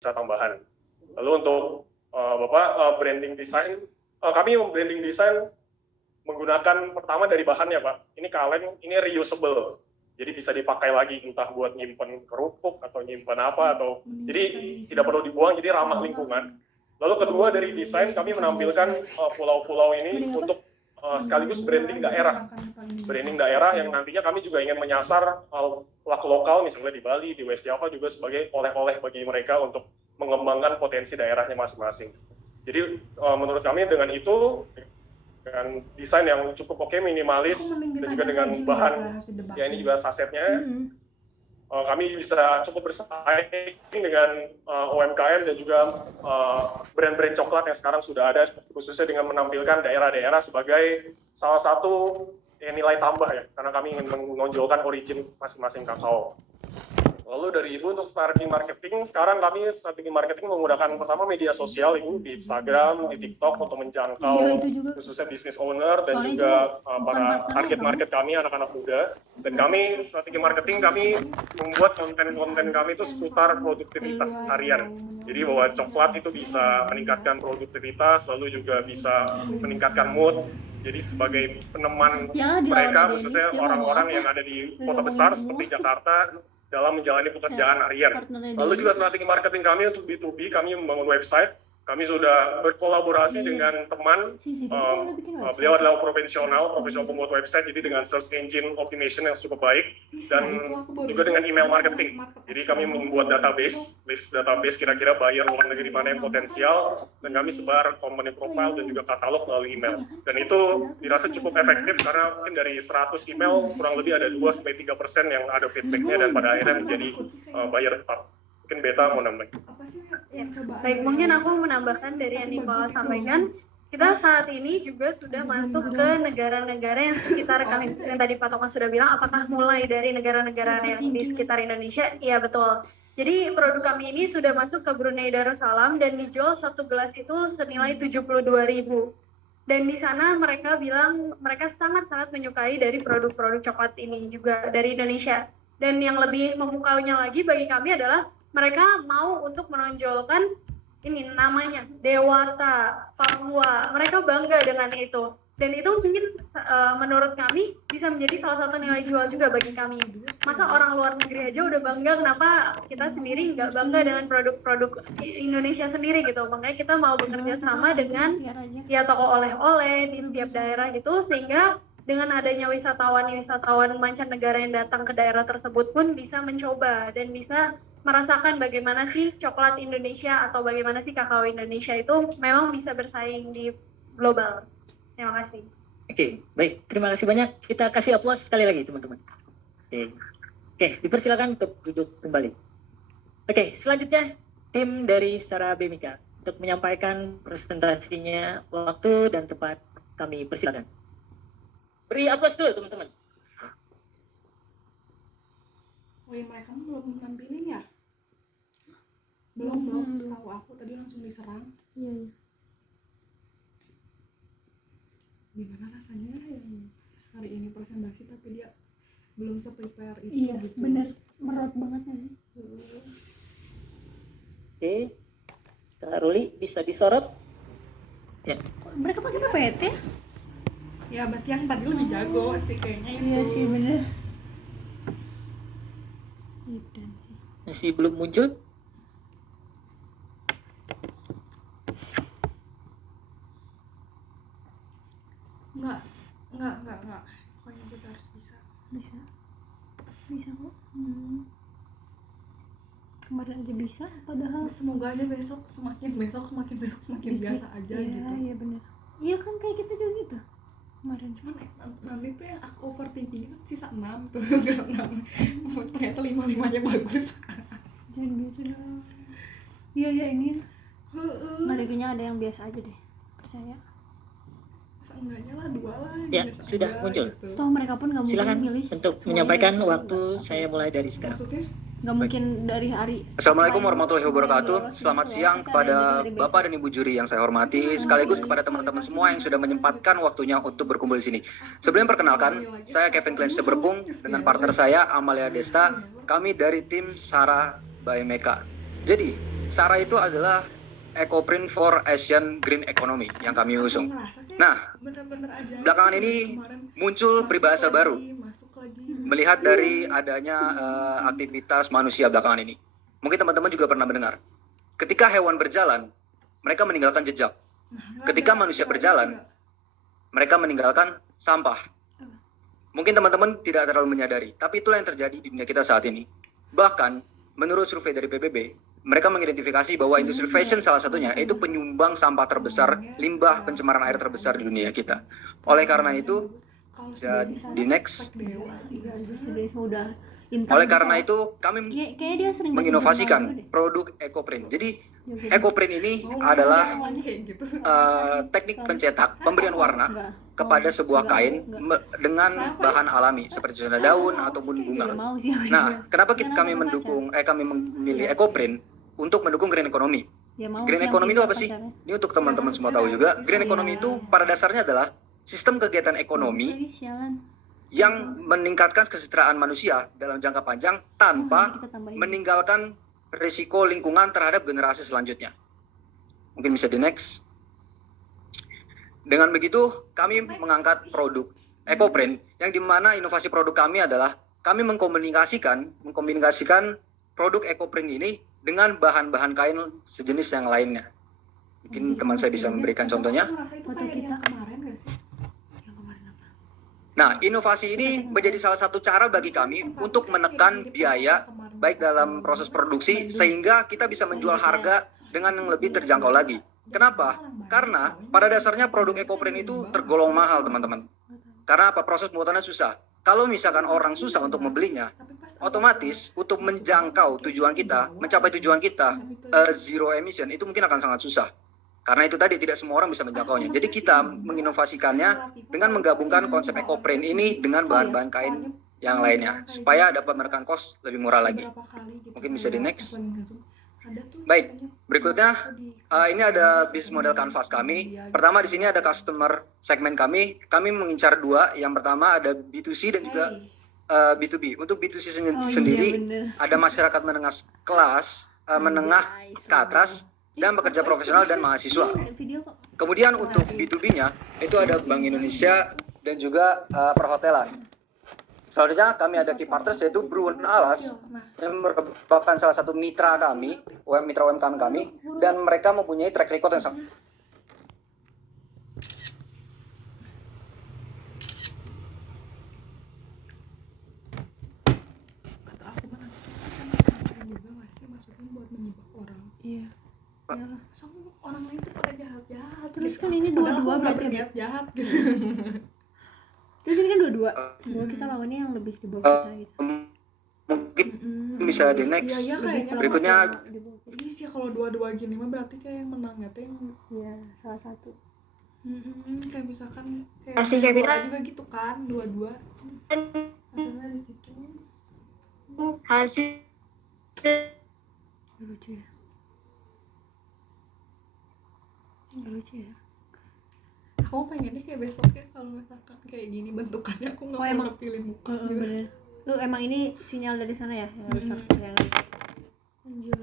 tambahan. Lalu untuk Bapak branding design, kami branding design menggunakan pertama dari bahannya Pak. Ini kaleng, ini reusable. Jadi bisa dipakai lagi entah buat nyimpen kerupuk atau nyimpen apa atau jadi tidak perlu dibuang, jadi ramah lingkungan. Lalu kedua dari desain kami menampilkan pulau-pulau ini untuk sekaligus branding daerah. Branding daerah yang nantinya kami juga ingin menyasar pelaku lokal misalnya di Bali, di West Java juga sebagai oleh-oleh bagi mereka untuk mengembangkan potensi daerahnya masing-masing. Jadi menurut kami dengan itu, dengan desain yang cukup oke, minimalis, dan juga dengan bahan, ya ini juga sasetnya, kami bisa cukup bersaing dengan UMKM dan juga brand-brand coklat yang sekarang sudah ada, khususnya dengan menampilkan daerah-daerah sebagai salah satu nilai tambah ya, karena kami ingin menonjolkan origin masing-masing kakao. Lalu dari Ibu untuk strategi marketing, sekarang kami strategi marketing menggunakan pertama media sosial Ibu di Instagram, di TikTok untuk menjangkau khususnya business owner dan juga para target market kami anak-anak muda. Dan kami strategi marketing kami membuat konten-konten kami itu seputar produktivitas harian. Jadi bahwa coklat itu bisa meningkatkan produktivitas, lalu juga bisa meningkatkan mood. Jadi sebagai peneman mereka khususnya orang-orang yang ada di kota besar seperti Jakarta dalam menjalani pekerjaan harian. Lalu juga strategi marketing kami untuk B2B, kami membangun website. Kami sudah berkolaborasi dengan teman, beliau adalah profesional pembuat website, jadi dengan search engine optimization yang cukup baik, dan juga dengan email marketing. Jadi kami membuat list database kira-kira buyer luar negeri mana yang potensial, dan kami sebar company profile dan juga katalog melalui email. Dan itu dirasa cukup efektif karena mungkin dari 100 email, kurang lebih ada 2-3% yang ada feedbacknya dan pada akhirnya menjadi buyer tetap. Mungkin Beta mau nambahin. Baik, mungkin aku menambahkan dari yang Nicola sampaikan, kita saat ini juga sudah masuk ke negara-negara yang sekitar kami, yang tadi Pak Toka sudah bilang, apakah mulai dari negara-negara yang di sekitar Indonesia? Iya, betul. Jadi produk kami ini sudah masuk ke Brunei Darussalam dan dijual satu gelas itu senilai 72.000. Dan di sana mereka bilang mereka sangat-sangat menyukai dari produk-produk coklat ini juga dari Indonesia. Dan yang lebih memukaunya lagi bagi kami adalah mereka mau untuk menonjolkan ini namanya Dewata Papua. Mereka bangga dengan itu. Dan itu mungkin menurut kami bisa menjadi salah satu nilai jual juga bagi kami. Masa orang luar negeri aja udah bangga, kenapa kita sendiri nggak bangga dengan produk-produk Indonesia sendiri gitu. Makanya kita mau bekerja sama dengan ya toko oleh-oleh di setiap daerah gitu, sehingga dengan adanya wisatawan mancanegara yang datang ke daerah tersebut pun bisa mencoba dan bisa merasakan bagaimana sih coklat Indonesia atau bagaimana sih kakao Indonesia itu memang bisa bersaing di global. Terima kasih. Oke, baik. Terima kasih banyak. Kita kasih aplaus sekali lagi, teman-teman. Oke, dipersilakan untuk duduk kembali. Oke, selanjutnya tim dari Sara Bemika untuk menyampaikan presentasinya. Waktu dan tempat kami persilakan. Beri aplaus dulu, teman-teman. Woi, mereka belum nampilin ya? Belum. Setahu aku tadi langsung diserang. Iya. Gimana rasanya yang hari ini presentasi tapi dia belum se-prepare itu iya, gitu. Bener, merot banget nih. Oke, Kak Ruli bisa disorot? Ya. Mereka pakai PPT? Ya, berarti yang tadi lebih jago sih kayaknya itu. Iya sih, bener. Masih belum muncul? Enggak. Pokoknya kita harus bisa. Bisa kok. Kemarin aja bisa, padahal semoga aja besok semakin biasa aja gitu. Iya benar. Iya kan kayak kita juga gitu. Kemarin cuman nanti tuh yang aku overthinking itu sisa 6 tuh enggak 6. Ternyata 5-5-nya bagus. Jangan gitu dong. Iya ini. Kayaknya ada yang biasa aja deh. Percaya. Enggaknya lah 2 lah. Ya, sudah aja, muncul. Gitu. Toh mereka pun nggak mungkin silakan milih. Untuk menyampaikan waktu saya mulai dari sekarang. Maksudnya? Nggak mungkin dari hari. Assalamualaikum warahmatullahi wabarakatuh. Selamat siang kepada Bapak dan Ibu juri yang saya hormati, sekaligus kepada teman-teman semua yang sudah menyempatkan waktunya untuk berkumpul di sini. Sebelum perkenalkan, saya Kevin Glenn Seberpung dengan partner saya Amalia Desta. Kami dari tim Sara Bemika. Jadi, SARA itu adalah Ecoprint for Asian Green Economy yang kami usung. Nah, belakangan ini muncul peribahasa baru melihat dari adanya aktivitas manusia belakangan ini. Mungkin teman-teman juga pernah mendengar. Ketika hewan berjalan, mereka meninggalkan jejak. Ketika manusia berjalan, mereka meninggalkan sampah. Mungkin teman-teman tidak terlalu menyadari, tapi itulah yang terjadi di dunia kita saat ini. Bahkan, menurut survei dari PBB, mereka mengidentifikasi bahwa industri fashion salah satunya yaitu penyumbang sampah terbesar, limbah pencemaran air terbesar di dunia kita. Oleh karena itu, di next. Oleh karena itu, kami menginovasikan produk Ecoprint. Jadi, Ecoprint ini adalah teknik pencetak pemberian warna kepada sebuah kain dengan bahan alami seperti susunan daun ataupun bunga. Nah, kenapa kami memilih Ecoprint untuk mendukung green economy? Green economy itu apa sih? Ini untuk teman-teman semua tahu juga. Green economy itu pada dasarnya adalah sistem kegiatan ekonomi yang meningkatkan kesejahteraan manusia dalam jangka panjang tanpa meninggalkan risiko lingkungan terhadap generasi selanjutnya. Mungkin bisa di next. Dengan begitu, kami mengangkat produk Ecoprint yang dimana inovasi produk kami adalah kami mengkombinasikan produk Ecoprint ini dengan bahan-bahan kain sejenis yang lainnya. Mungkin teman saya bisa memberikan contohnya. Foto kita kemarin gak sih? Nah, inovasi ini menjadi salah satu cara bagi kami untuk menekan biaya baik dalam proses produksi sehingga kita bisa menjual harga dengan yang lebih terjangkau lagi. Kenapa? Karena pada dasarnya produk Ecoprint itu tergolong mahal, teman-teman. Karena apa? Proses pembuatannya susah. Kalau misalkan orang susah untuk membelinya, otomatis untuk menjangkau tujuan kita, mencapai tujuan kita, zero emission, itu mungkin akan sangat susah. Karena itu tadi tidak semua orang bisa menjangkaunya. Jadi kita menginovasikannya dengan menggabungkan konsep Ecoprint ini dengan bahan-bahan kain yang lainnya supaya dapat menekan cost lebih murah lagi. Mungkin bisa di next. Baik, berikutnya ini ada bisnis model canvas kami. Pertama di sini ada customer segmen kami. Kami mengincar dua. Yang pertama ada B2C dan juga B2B. Untuk B2C sendiri ada masyarakat menengah kelas, menengah ke atas, dan bekerja profesional dan mahasiswa. Kemudian untuk B2B-nya itu ada Bank Indonesia dan juga perhotelan. Selanjutnya kami ada key partners yaitu Brun Alas yang merupakan salah satu mitra kami, mitra UMKM kami, dan mereka mempunyai track record yang sangat Iya. Sama orang lain tuh pada jahat-jahat. Terus gitu. kan ini Padahal dua-dua aku nggak berarti ya, berniat jahat gitu. Terus ini kan dua-dua. Semoga kita lawannya yang lebih di bawah kita gitu. mungkin bisa di next. Iya kayaknya. Berikutnya Iya sih kalau dua-dua gini mah berarti kayak yang menang ya teh. Iya, salah satu. Kayak misalkan kayak Kasih kayak bola kita. juga gitu kan, dua-dua. Hasilnya di situ. Hasil Lucu ya. Nggak lucu ya. Aku pengennya kayak besoknya kalau misalkan kayak gini bentukannya aku nggak Oh, mau emang? pilih muka. Bener. Lu emang ini sinyal dari sana ya yang rusak? Yang rusak. Anjir.